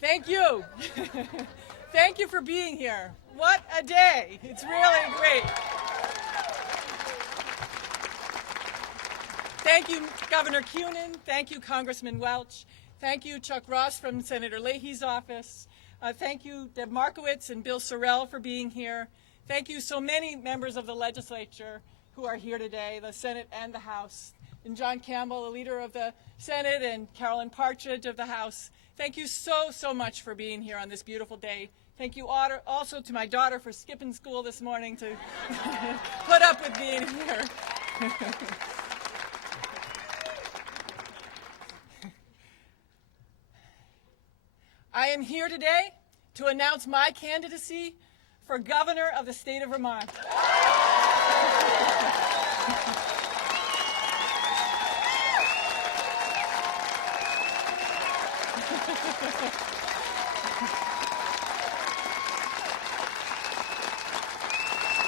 Thank you. Thank you for being here. What a day. It's really great. Thank you, Governor Cunin. Thank you, Congressman Welch. Thank you, Chuck Ross from Senator Leahy's office. Thank you, Deb Markowitz and Bill Sorrell for being here. Thank you so many members of the legislature who are here today, the Senate and the House. And John Campbell, the leader of the Senate, and Carolyn Partridge of the House. Thank you so much for being here on this beautiful day. Thank you also to my daughter for skipping school this morning to put up with being here. I am here today to announce my candidacy for governor of the state of Vermont.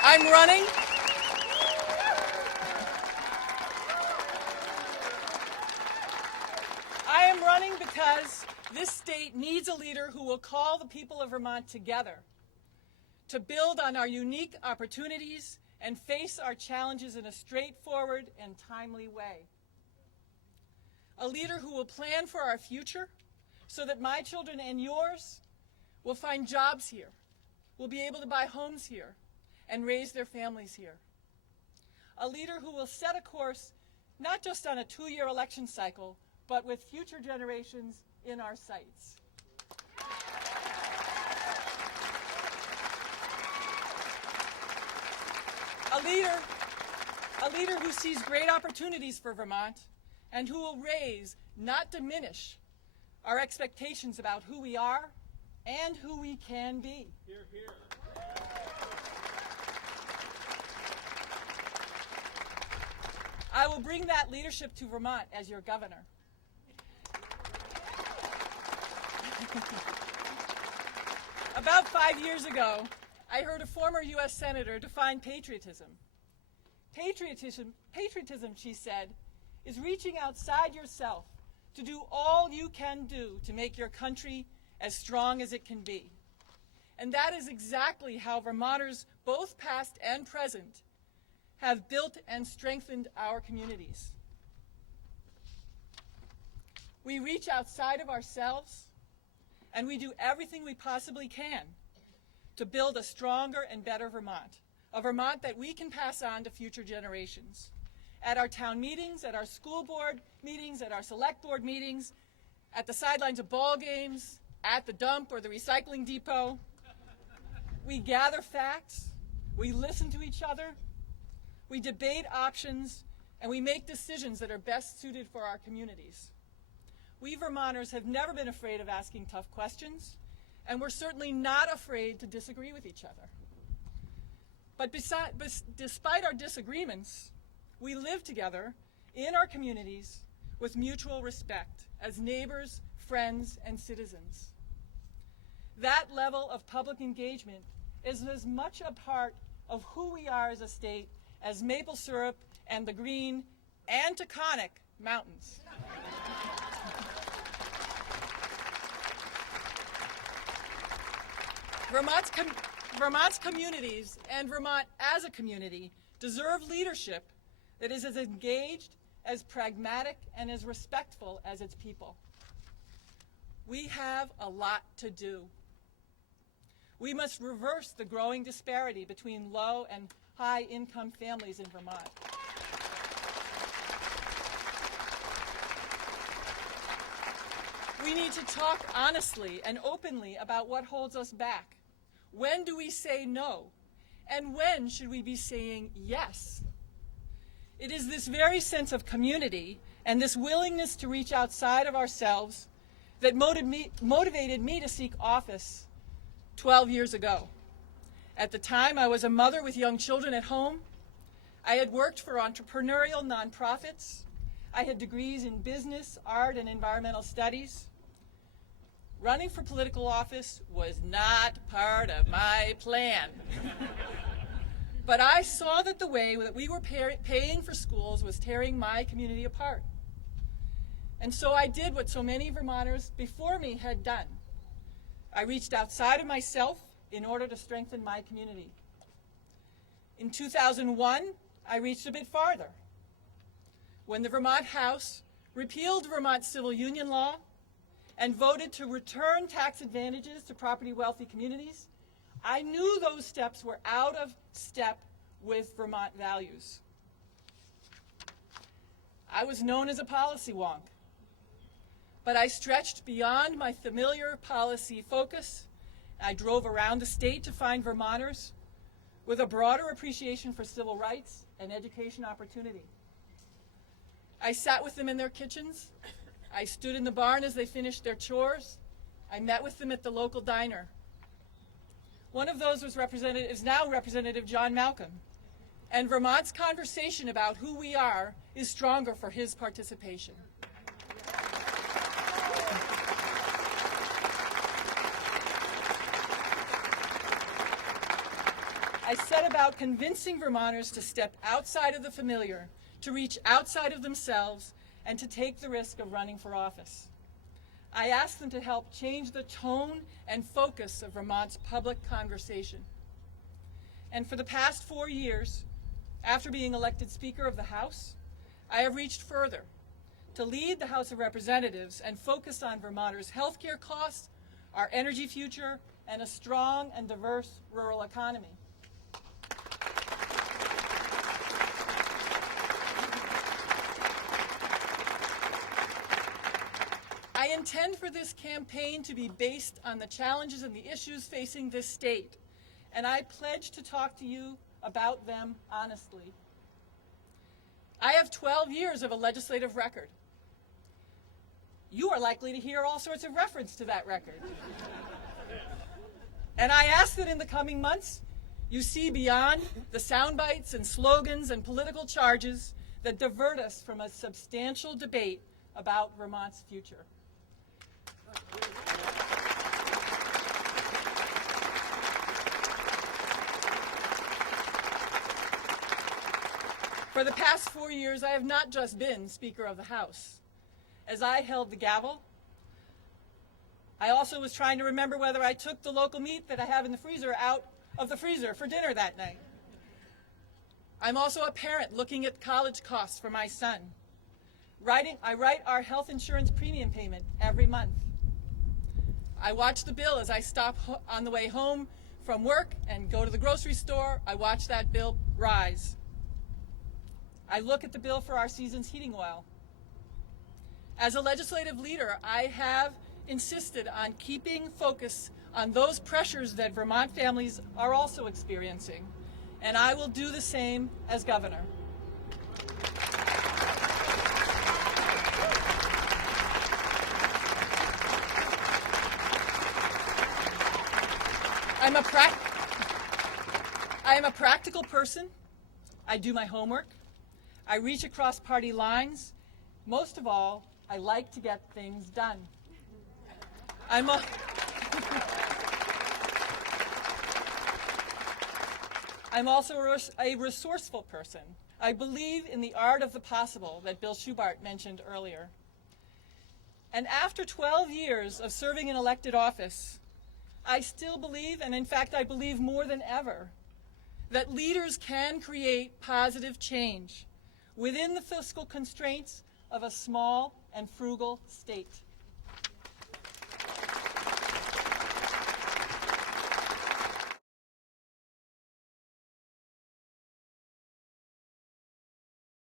I'm running. I am running because this state needs a leader who will call the people of Vermont together to build on our unique opportunities and face our challenges in a straightforward and timely way. A leader who will plan for our future so that my children and yours will find jobs here, will be able to buy homes here, and raise their families here. A leader who will set a course not just on a 2-year election cycle, but with future generations in our sights. A leader who sees great opportunities for Vermont and who will raise, not diminish, our expectations about who we are and who we can be. Hear, hear. I will bring that leadership to Vermont as your governor. About 5 years ago, I heard a former U.S. Senator define patriotism. Patriotism, she said, is reaching outside yourself to do all you can do to make your country as strong as it can be. And that is exactly how Vermonters, both past and present, have built and strengthened our communities. We reach outside of ourselves, and we do everything we possibly can to build a stronger and better Vermont, a Vermont that we can pass on to future generations. At our town meetings, at our school board meetings, at our select board meetings, at the sidelines of ball games, at the dump or the recycling depot, we gather facts, we listen to each other, we debate options, and we make decisions that are best suited for our communities. We Vermonters have never been afraid of asking tough questions, and we're certainly not afraid to disagree with each other. But despite our disagreements, we live together in our communities with mutual respect as neighbors, friends, and citizens. That level of public engagement is as much a part of who we are as a state as maple syrup and the green and Taconic mountains. Vermont's communities and Vermont as a community deserve leadership that is as engaged, as pragmatic, and as respectful as its people. We have a lot to do. We must reverse the growing disparity between low and high-income families in Vermont. We need to talk honestly and openly about what holds us back. When do we say no? And when should we be saying yes? It is this very sense of community and this willingness to reach outside of ourselves that motivated me to seek office 12 years ago. At the time, I was a mother with young children at home. I had worked for entrepreneurial nonprofits. I had degrees in business, art, and environmental studies. Running for political office was not part of my plan. But I saw that the way that we were paying for schools was tearing my community apart. And so I did what so many Vermonters before me had done. I reached outside of myself in order to strengthen my community. In 2001, I reached a bit farther. When the Vermont House repealed Vermont's civil union law and voted to return tax advantages to property-wealthy communities, I knew those steps were out of step with Vermont values. I was known as a policy wonk, but I stretched beyond my familiar policy focus. I drove around the state to find Vermonters with a broader appreciation for civil rights and education opportunity. I sat with them in their kitchens. I stood in the barn as they finished their chores. I met with them at the local diner. One of those is now Representative John Malcolm, and Vermont's conversation about who we are is stronger for his participation. I set about convincing Vermonters to step outside of the familiar, to reach outside of themselves, and to take the risk of running for office. I asked them to help change the tone and focus of Vermont's public conversation. And for the past 4 years, after being elected Speaker of the House, I have reached further to lead the House of Representatives and focus on Vermonters' health care costs, our energy future, and a strong and diverse rural economy. I intend for this campaign to be based on the challenges and the issues facing this state, and I pledge to talk to you about them honestly. I have 12 years of a legislative record. You are likely to hear all sorts of reference to that record. And I ask that in the coming months, you see beyond the sound bites and slogans and political charges that divert us from a substantial debate about Vermont's future. For the past 4 years, I have not just been Speaker of the House. As I held the gavel, I also was trying to remember whether I took the local meat that I have in the freezer out of the freezer for dinner that night. I'm also a parent looking at college costs for my son. I write our health insurance premium payment every month. I watch the bill as I stop on the way home from work and go to the grocery store. I watch that bill rise. I look at the bill for our season's heating oil. As a legislative leader, I have insisted on keeping focus on those pressures that Vermont families are also experiencing, and I will do the same as governor. I am a practical person. I do my homework. I reach across party lines. Most of all, I like to get things done. I'm also a resourceful person. I believe in the art of the possible that Bill Schubart mentioned earlier. And after 12 years of serving in elected office, I still believe, and in fact I believe more than ever, that leaders can create positive change within the fiscal constraints of a small and frugal state.